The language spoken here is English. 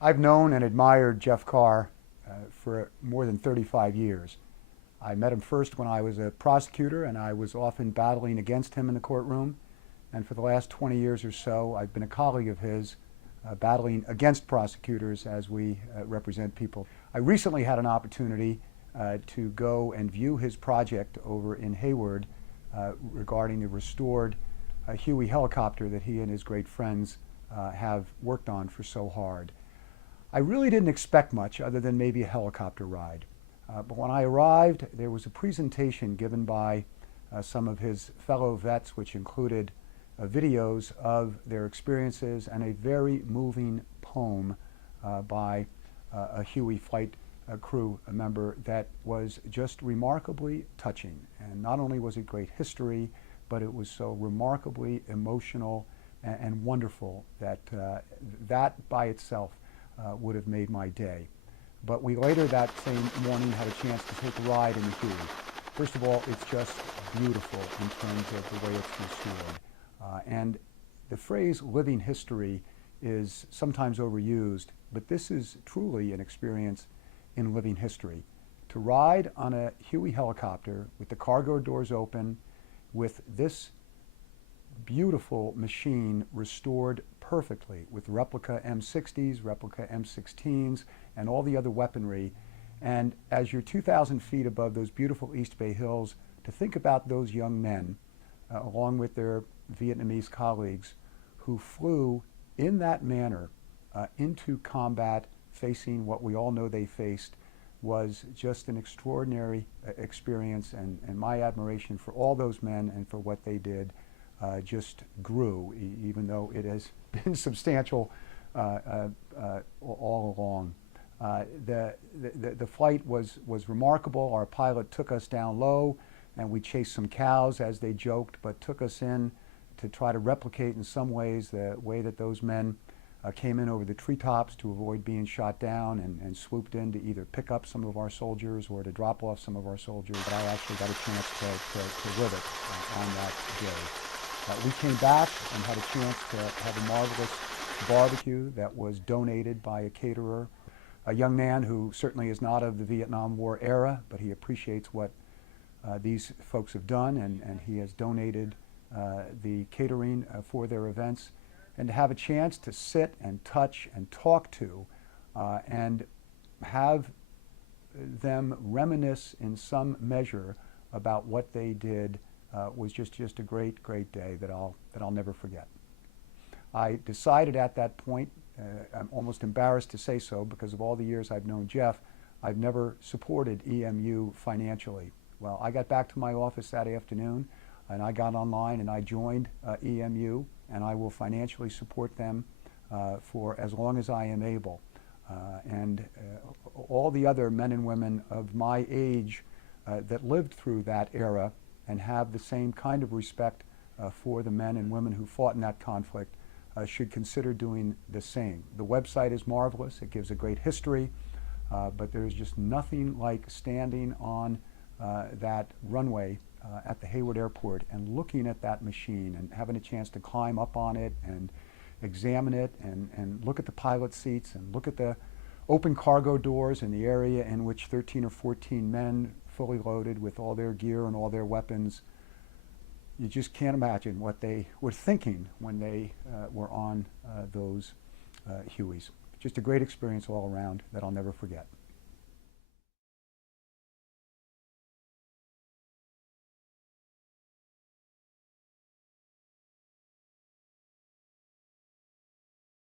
I've known and admired Jeff Carr for more than 35 years. I met him first when I was a prosecutor, and I was often battling against him in the courtroom. And for the last 20 years or so, I've been a colleague of his, battling against prosecutors as we represent people. I recently had an opportunity to go and view his project over in Hayward regarding the restored Huey helicopter that he and his great friends have worked on for so hard. I really didn't expect much other than maybe a helicopter ride. But when I arrived, there was a presentation given by some of his fellow vets, which included videos of their experiences and a very moving poem by a Huey flight crew member that was just remarkably touching. And not only was it great history, but it was so remarkably emotional and wonderful that that by itself would have made my day. But we later that same morning had a chance to take a ride in the Huey. First of all, it's just beautiful in terms of the way it's restored. And the phrase living history is sometimes overused, but this is truly an experience in living history. To ride on a Huey helicopter with the cargo doors open, with this beautiful machine restored perfectly with replica M60s, replica M16s, and all the other weaponry. And as you're 2,000 feet above those beautiful East Bay Hills, to think about those young men, along with their Vietnamese colleagues, who flew in that manner into combat, facing what we all know they faced, was just an extraordinary experience, and my admiration for all those men and for what they did just grew, even though it has been substantial all along. The flight was remarkable. Our pilot took us down low, and we chased some cows, as they joked, but took us in to try to replicate in some ways the way that those men came in over the treetops to avoid being shot down, and swooped in to either pick up some of our soldiers or to drop off some of our soldiers. But I actually got a chance to live it on that day. We came back and had a chance to have a marvelous barbecue that was donated by a caterer, a young man who certainly is not of the Vietnam War era, but he appreciates what these folks have done, and he has donated the catering for their events. And to have a chance to sit and touch and talk to and have them reminisce in some measure about what they did was just a great, great day that I'll never forget. I decided at that point, I'm almost embarrassed to say so because of all the years I've known Jeff, I've never supported EMU financially. Well, I got back to my office that afternoon, and I got online and I joined EMU, and I will financially support them for as long as I am able. And all the other men and women of my age that lived through that era and have the same kind of respect for the men and women who fought in that conflict should consider doing the same. The website is marvelous. It gives a great history, but there's just nothing like standing on that runway at the Hayward Airport and looking at that machine and having a chance to climb up on it and examine it and look at the pilot seats and look at the open cargo doors in the area in which 13 or 14 men fully loaded with all their gear and all their weapons. You just can't imagine what they were thinking when they were on those Hueys. Just a great experience all around that I'll never forget.